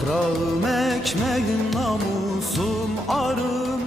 Toprağım ekmeğim namusum arım